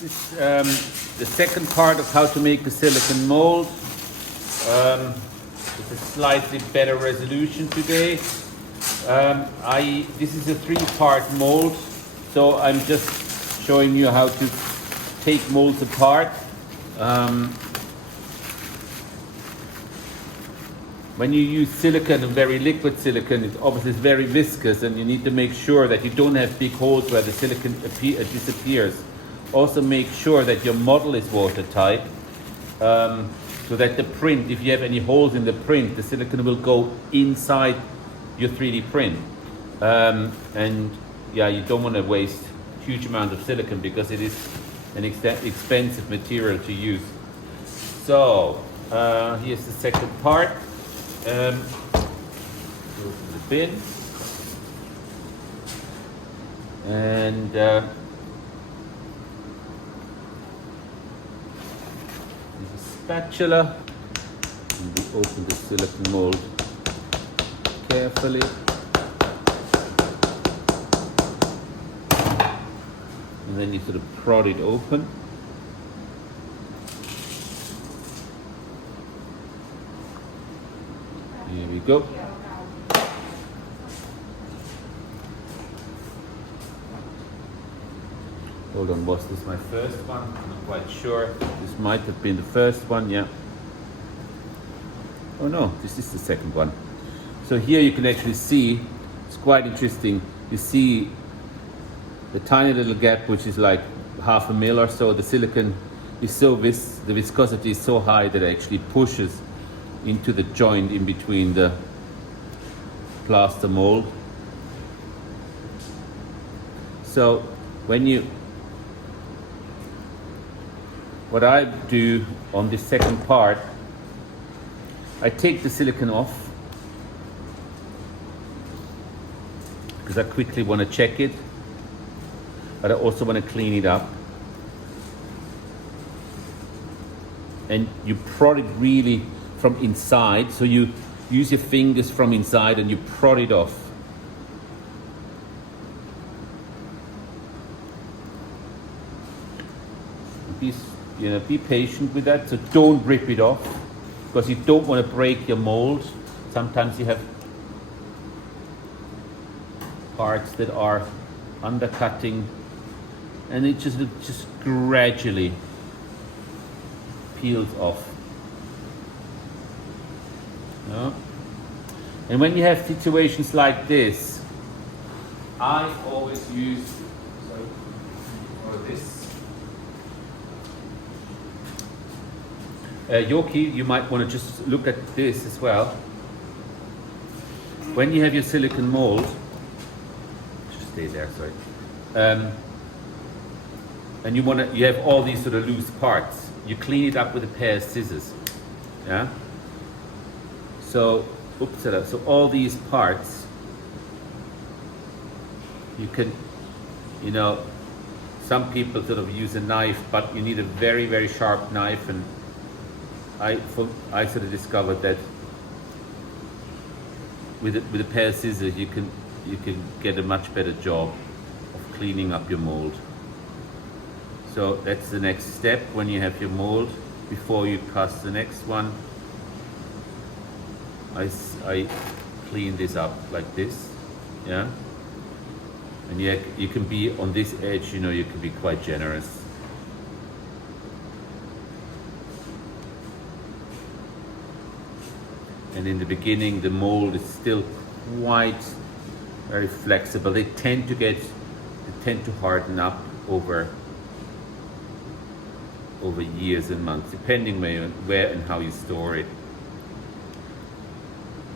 This is the second part of how to make a silicone mold with a slightly better resolution today. This is a 3-part mold, so I'm just showing you how to take molds apart. When you use silicone and very liquid silicone, it's obviously very viscous, and you need to make sure that you don't have big holes where the silicone disappears. Also make sure that your model is watertight, so that the print, if you have any holes in the print, the silicone will go inside your 3D print. And yeah, you don't want to waste huge amount of silicone because it is an expensive material to use. So here's the second part. Go to the bin, and use a spatula, and we open the silicone mold carefully. And then you sort of prod it open. Here we go. Hold on, was this my first one? I'm not quite sure. This might have been the first one, yeah. Oh no, this is the second one. So here you can actually see, it's quite interesting. You see the tiny little gap, which is like 1/2 mil or so. The silicone is so the viscosity is so high that it actually pushes into the joint in between the plaster mold. So what I do on this second part, I take the silicone off because I quickly want to check it, but I also want to clean it up. And you prod it really from inside, so you use your fingers from inside and you prod it off. Be patient with that, so don't rip it off because you don't want to break your mold. Sometimes you have parts that are undercutting, and it just gradually peels off. No? And when you have situations like this, I always use this. Yoki, you might want to just look at this as well. When you have your silicone mold, just stay there, sorry. And you have all these sort of loose parts. You clean it up with a pair of scissors. Yeah. So all these parts, you can, some people sort of use a knife, but you need a very, very sharp knife, and I sort of discovered that with a pair of scissors you can get a much better job of cleaning up your mold. So that's the next step when you have your mold. Before you cast the next one, I clean this up like this, yeah. And you can be on this edge, you can be quite generous. And in the beginning, the mold is still quite very flexible. They tend to harden up over years and months, depending where and how you store it.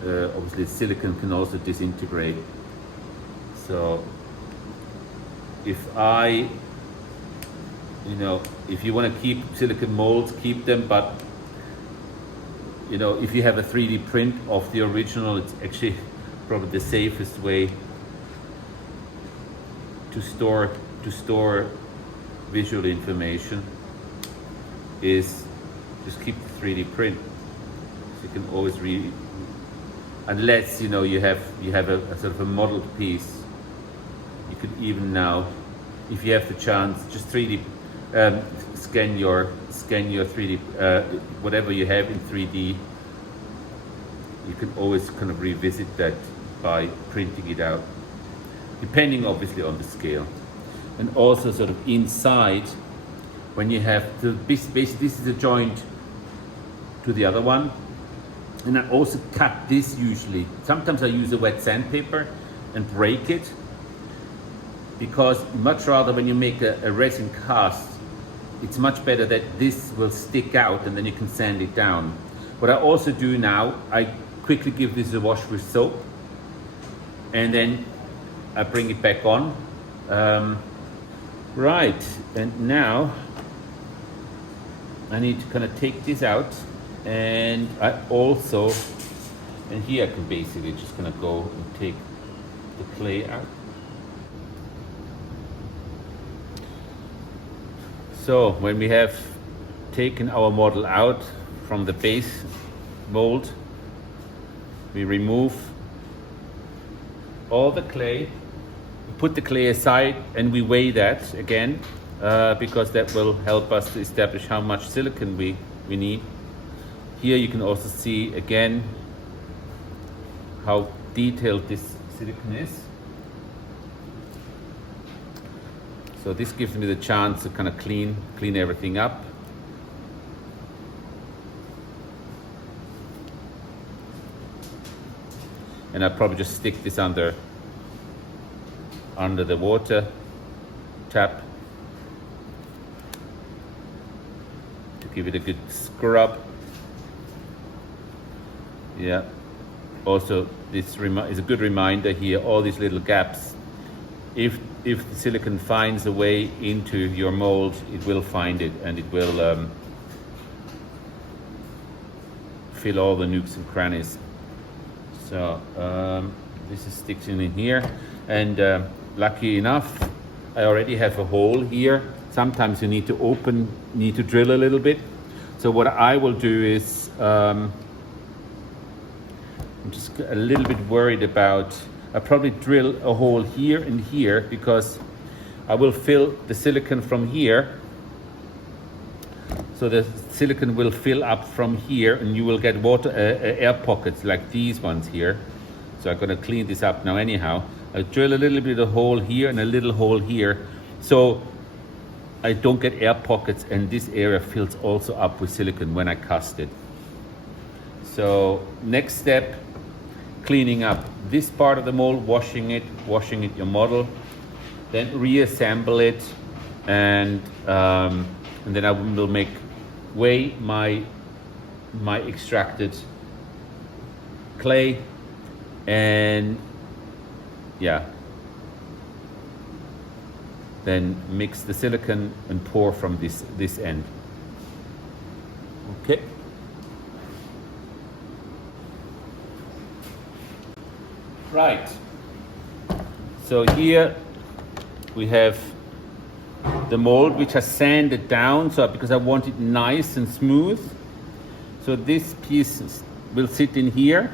Obviously, silicone can also disintegrate. So if you want to keep silicone molds, keep them, but if you have a 3D print of the original, it's actually probably the safest way to store visual information is just keep the 3D print. So you can always unless you have a sort of a modeled piece. You could even now, if you have the chance, just 3D scan your 3D, whatever you have in 3D. You can always kind of revisit that by printing it out, depending obviously on the scale. And also sort of inside, when you have the basically this is a joint to the other one. And I also cut this usually. Sometimes I use a wet sandpaper and break it, because much rather when you make a resin cast, it's much better that this will stick out and then you can sand it down. What I also do now, I quickly give this a wash with soap, and then I bring it back on. Right, and now I need to kind of take this out, and I also, and here I can basically just kind of go and take the clay out. So when we have taken our model out from the base mold, we remove all the clay, put the clay aside, and we weigh that again, because that will help us to establish how much silicone we need. Here you can also see again how detailed this silicone is. So this gives me the chance to kind of clean everything up. And I'll probably just stick this under the water tap to give it a good scrub. Yeah. Also, this is a good reminder here, all these little gaps. If the silicone finds a way into your mold, it will find it, and it will fill all the nooks and crannies. So this is sticking in here, and lucky enough, I already have a hole here. Sometimes you need to drill a little bit. So what I will do is, I'm just a little bit worried about, I'll probably drill a hole here and here, because I will fill the silicone from here. So the silicone will fill up from here, and you will get water air pockets like these ones here. So I'm going to clean this up now anyhow. I drill a little bit of hole here and a little hole here, so I don't get air pockets, and this area fills also up with silicone when I cast it. So next step, cleaning up this part of the mold, washing it your model, then reassemble it, and then I will weigh my extracted clay, and yeah, then mix the silicone and pour from this end. Okay. Right. So here we have the mold, which has sanded down, so because I want it nice and smooth. So this piece will sit in here,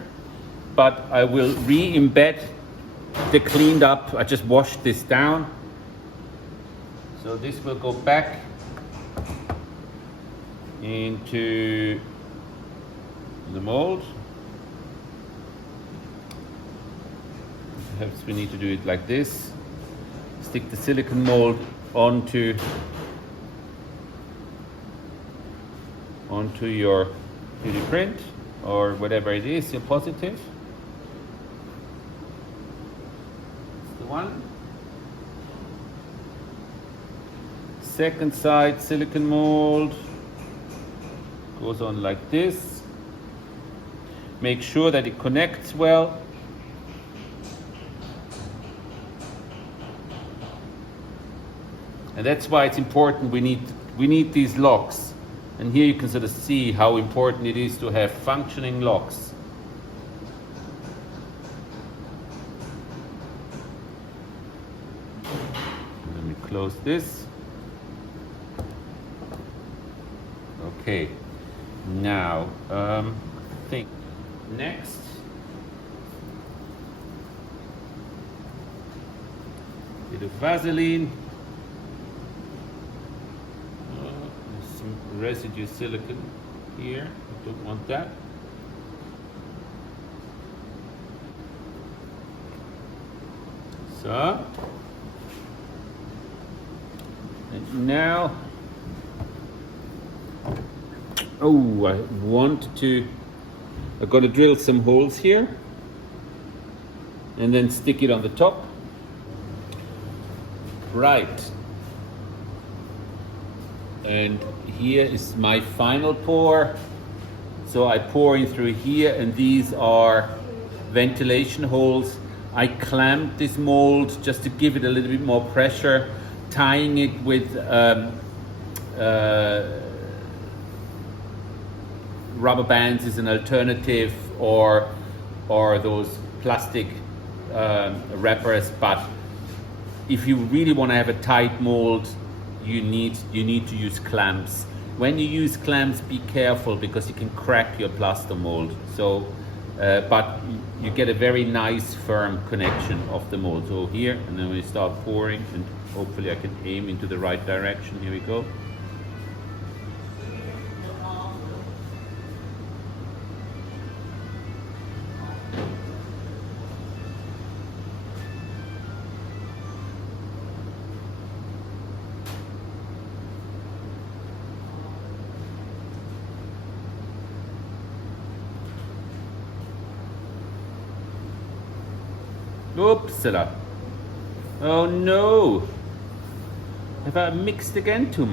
but I will re-embed the cleaned up. I just washed this down. So this will go back into the mold. Perhaps we need to do it like this. Stick the silicone mold onto your 3D print, or whatever it is, your positive. That's the one. Second side silicone mold goes on like this. Make sure that it connects well. And that's why it's important, we need these locks. And here you can sort of see how important it is to have functioning locks. Let me close this. Okay, now next, bit of Vaseline. residue silicone here. I don't want that. So, and now, oh, I've got to drill some holes here and then stick it on the top. Right. And here is my final pour. So I pour in through here, and these are ventilation holes. I clamped this mold just to give it a little bit more pressure, tying it with rubber bands is an alternative, or those plastic wrappers. But if you really want to have a tight mold, you need to use clamps. When you use clamps, be careful because you can crack your plaster mold. So, but you get a very nice firm connection of the mold. So here, and then we start pouring, and hopefully I can aim into the right direction. Here we go. Oopsala. Oh no! Have I mixed again too much?